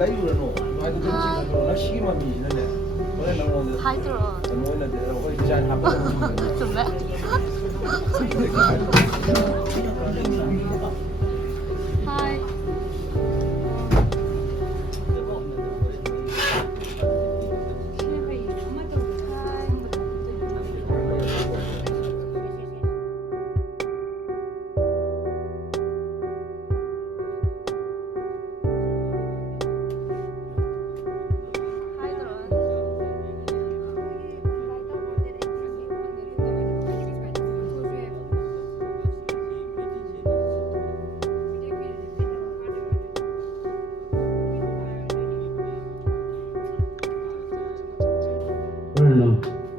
lấy rồi nổ nói tôi chỉ là nó xí mà mì nữa này có lẽ nó ngon Hai 들어. nó nói là để nó có design hấp 좋네. 하이.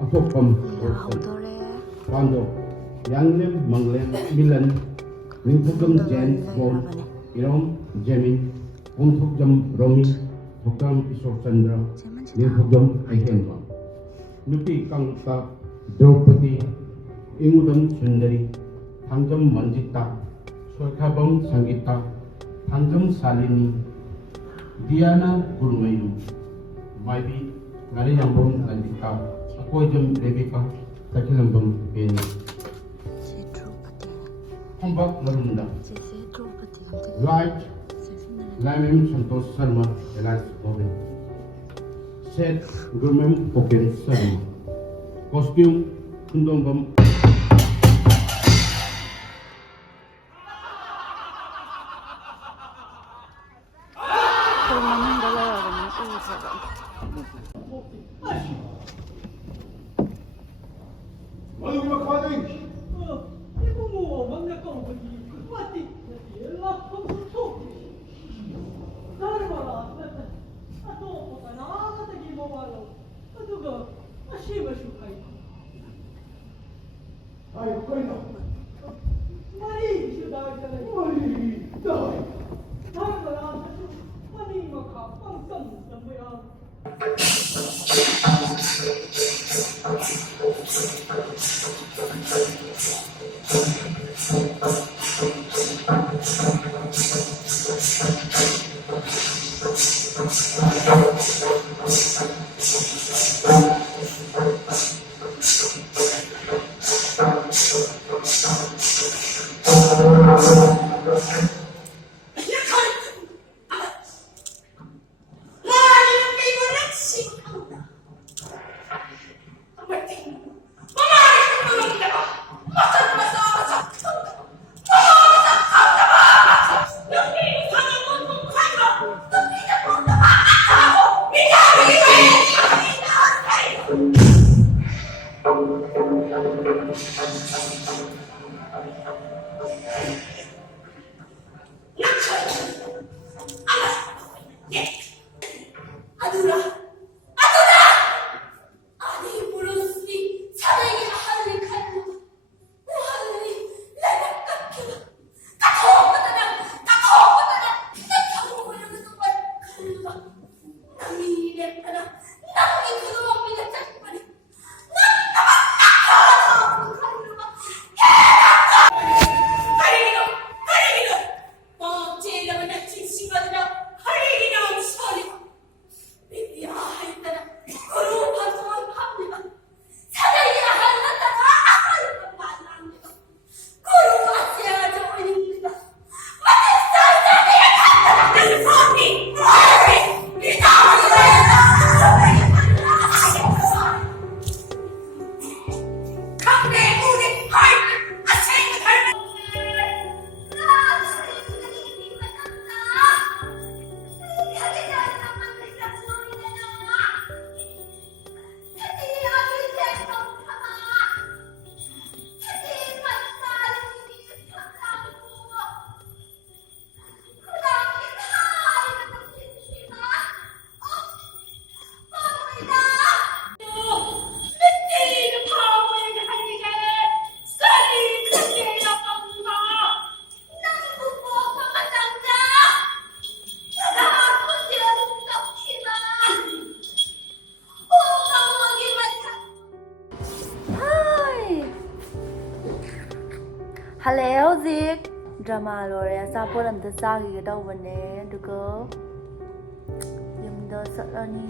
Akopam Pando Yanglem Manglem Milan Ningpukam Jen Bon Irom Jemin Unthukjam Romi Thukam Isok Chandra Ningpukjam Aihenba Nupi Kangka Draupadi Ingudam Sundari Tangjam Manjita Swakhabam Sangita Tangjam Salini Diyana Gurumayum Maibi Ngari Nambong Landita Koidum Rebecca Takilam Beni Hombak Marunda Light Lamim Santos Sarma Elas Oven Set Gurmem Poken Sarma Costume Kundombam 그러면은 내가 그러면 이제가. 아유 막 과장님 이거 뭐 막내 거고 이 왔디 연락 컴퓨터 나를 봐라 아또 뭐가 나가다기 뭐하러 누가 아시면 슈카이 아유 거기다 말이 시다잖아 아이 나 나를 봐라 아니 뭐 가빵 뭐야 할래요 직 드라마 로레 사포람 드사기 더번에 두고 ꯌꯨꯝꯗ ꯆꯠꯂꯅꯤ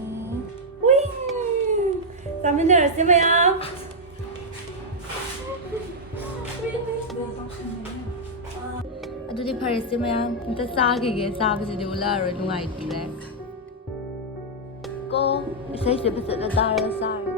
ꯆꯥꯃꯤꯟꯅꯔꯁꯤ ꯃꯌꯥꯝ ꯑꯗꯨꯗꯤ ꯐꯔꯦꯁꯦ ꯃꯌꯥꯝ ꯑꯝꯇ ꯆꯥꯈꯤꯒꯦ ꯆꯥꯕꯁꯤꯗꯤ ꯎꯠꯂꯛꯑꯔꯣꯏ ꯅꯨꯡꯉꯥꯏꯇꯦ ꯀꯣ ꯏꯁꯩꯁꯦ ꯐꯖꯅ ꯇꯥꯔꯒ ꯆꯥꯔꯦ